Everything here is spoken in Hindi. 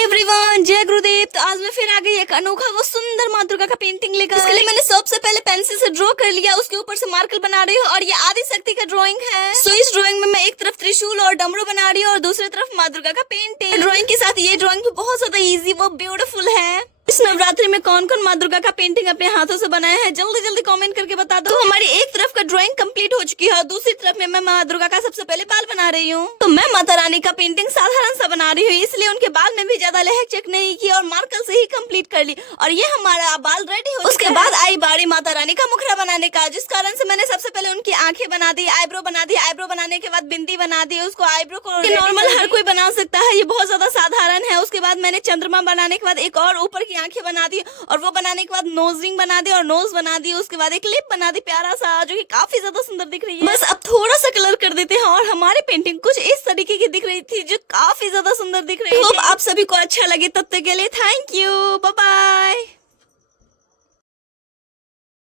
एवरीवन, जय गुरुदेव। तो आज मैं फिर आ गई एक अनोखा व सुंदर माँ दुर्गा का पेंटिंग लेकर। इसके लिए मैंने सबसे पहले पेंसिल से ड्रॉ कर लिया, उसके ऊपर से मार्कर बना रही हूँ और ये आदि शक्ति का ड्राइंग है। सो इस ड्राइंग में मैं एक तरफ त्रिशूल और डमरू बना रही हूँ और दूसरी तरफ माँ दुर्गा का पेंटिंग। ड्राइंग के साथ ये ड्राइंग भी बहुत ज्यादा इजी व ब्यूटीफुल है। इस नवरात्रि में कौन कौन माँ दुर्गा का पेंटिंग अपने हाथों से बनाया है, जल्दी जल्दी कमेंट करके बता दो। तो हमारी एक तरफ का ड्राइंग कंप्लीट हो चुकी है और दूसरी तरफ में मैं माँ दुर्गा का सबसे पहले बाल बना रही हूँ। तो मैं माता रानी का पेंटिंग साधारण सा बना रही हूँ, इसलिए उनके बाल में भी ज्यादा लहक चेक नहीं की और मार्कर से ही कंप्लीट कर ली और ये हमारा बाल रेडी हो। उसके बाद आई बारी माता रानी का मुखड़ा बनाने का, जिस कारण से मैंने सबसे पहले उनकी आंखें बना दी, आईब्रो बना दी, आईब्रो बनाने के बाद बिंदी बना दी। उसको आईब्रो को नॉर्मल हर कोई बना सकता है, ये बहुत ज्यादा साधारण है। उसके बाद मैंने चंद्रमा बनाने के बाद एक और ऊपर की आंखें बना दी और वो बनाने के बाद नोज रिंग बना दी और नोज बना दी। उसके बाद एक लिप बना दी प्यारा सा, जो कि काफी ज्यादा सुंदर दिख रही है। बस अब थोड़ा सा कलर कर देते हैं और हमारी पेंटिंग कुछ इस तरीके की दिख रही थी, जो काफी ज्यादा सुंदर दिख रही है। होप आप सभी को अच्छा लगे। तब तक के लिए थैंक यू, बाय बाय।